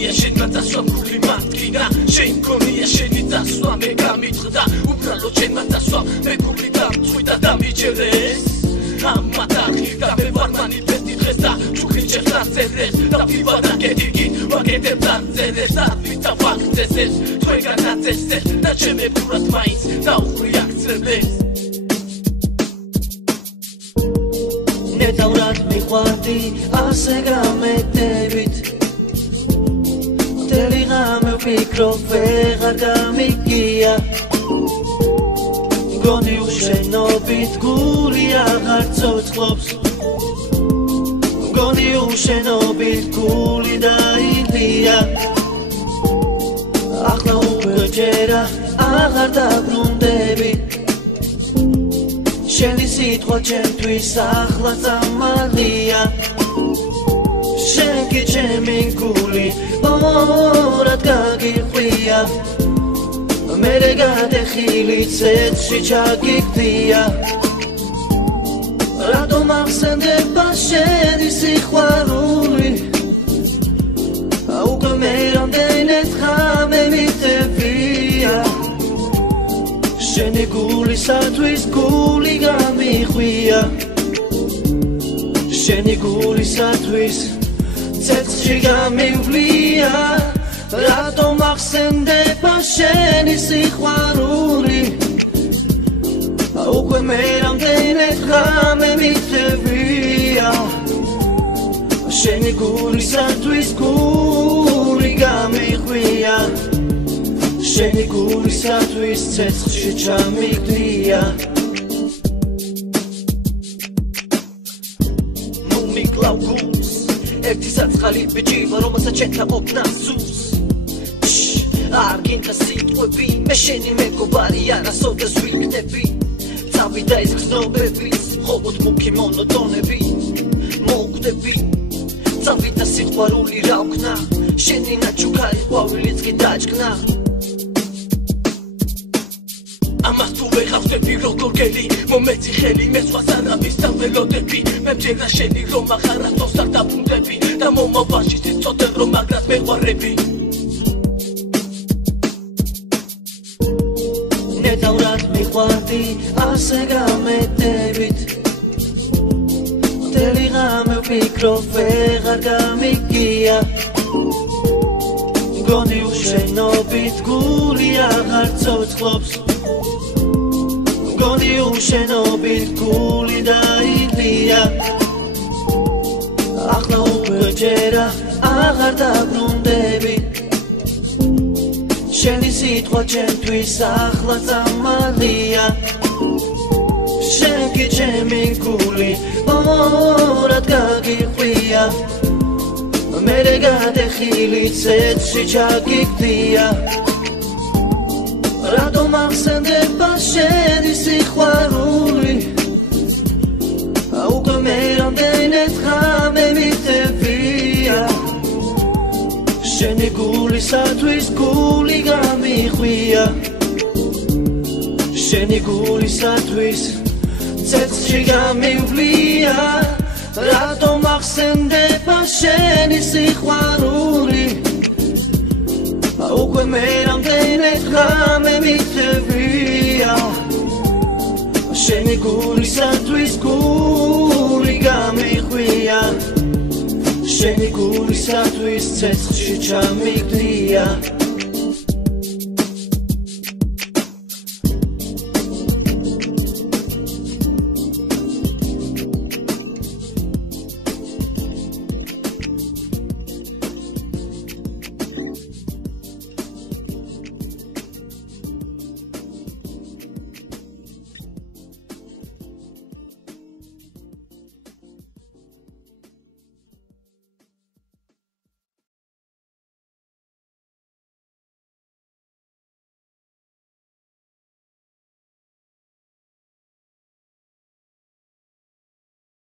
გონია შენ მათასვა მგული მათკინა შენ გონია შენი დასვა მე გამიწყდა უბრალოდ შენ მათასვა მე გული დამწვიდა და მიჯერეს ამათახიდა მე ვარ მანიფესტი დღეს და ჩუქრინ შეხდა წერეს და ფივადა კედიკი ვაკეთებ დანწერეს და ვიცა ვაქცესეს თქვენგან აწესეს და ჩემ ებრურად მაინც დაუხრი აქცევეს ნეტავრად მიყვარდი ასე გამეტებით მთელი ღამე ვფიქრობ ვეღარ გამიგია გონი უშენობით გული აღარ ცოცხლობს გონი უშენობით გული დაილია ახლა უბრჯერა აღარ დაბრუნდები შენი სიტყვა ჩემთვის ახლა წამალია შენ კი ჩემი გული ორად გაგიყვია მერე გადეხილი ცეცხლში ჩაგიგდია რატომ ახსენდება შენი სიყვარული უკვე მე რამდენად ხამე მიტევია შენი გულისათვის გული გამიხვია შენი გულისათვის ცეცხლში გამივლია რატომ ახსენდება შენი სიყვარული უკვე მე რამდენად ხამე მიტევია შენი გულისათვის გული გამიხვია შენი გულისათვის ცეცხლში ჩამიგდია ნუ მიკლავ გულს ერთი საცხალი ბიჭიმა რომელსაც შეთა ყოფნა სულს არ გინდა სიტყვები მე შენი მეგობარი არასოდეს ვიქნები წავიდა ეს გზნობების მხოლოდ მუქი მონოტონები მოვკვდები წავიდა სიყვარული რა ვქნა შენი ნაჩუქარი ყვავილიც კი დაჭკნა ამას თუ ვეღავდები როგორ გელი მომეცი ხელი მე სხვას არავის და ველოდები მე მჯერა შენი რომ ახარათოს არ დაბრუნდები და მომავალში ციცოდებ რომ მაგრად მეყვარები ნეტავრად მიყვარდი ასე გამეტებით მთელი ღამე ვფიქრობ ვეღარ გამიგია გონი უშენობით გული აღარ ცოცხლობს გონი უშენობით გული დაილია ახლა უბრჯერა აღარ დაბრუნდები შენი სიტყვა ჩემთვის ახლა წამალია შენ კი ჩემი გული ორად გაგიყვია მერე გადეხილი ცეცხლში ჩაგიგდია რატომ ახსენდება შენი სიყვარული უკვე მე რამდენად ხამე მიტევია შენი გულისათვის გული გამიხვია შენი გულისათვის ცეცხლში გამივლია რატომ ახსენდება შენი სიყვარული უკვე მე რამდენად ხამე მიტევია შენი გულისათვის გული გამიხვია შენი გულისათვის ცეცხლში ჩამიგდია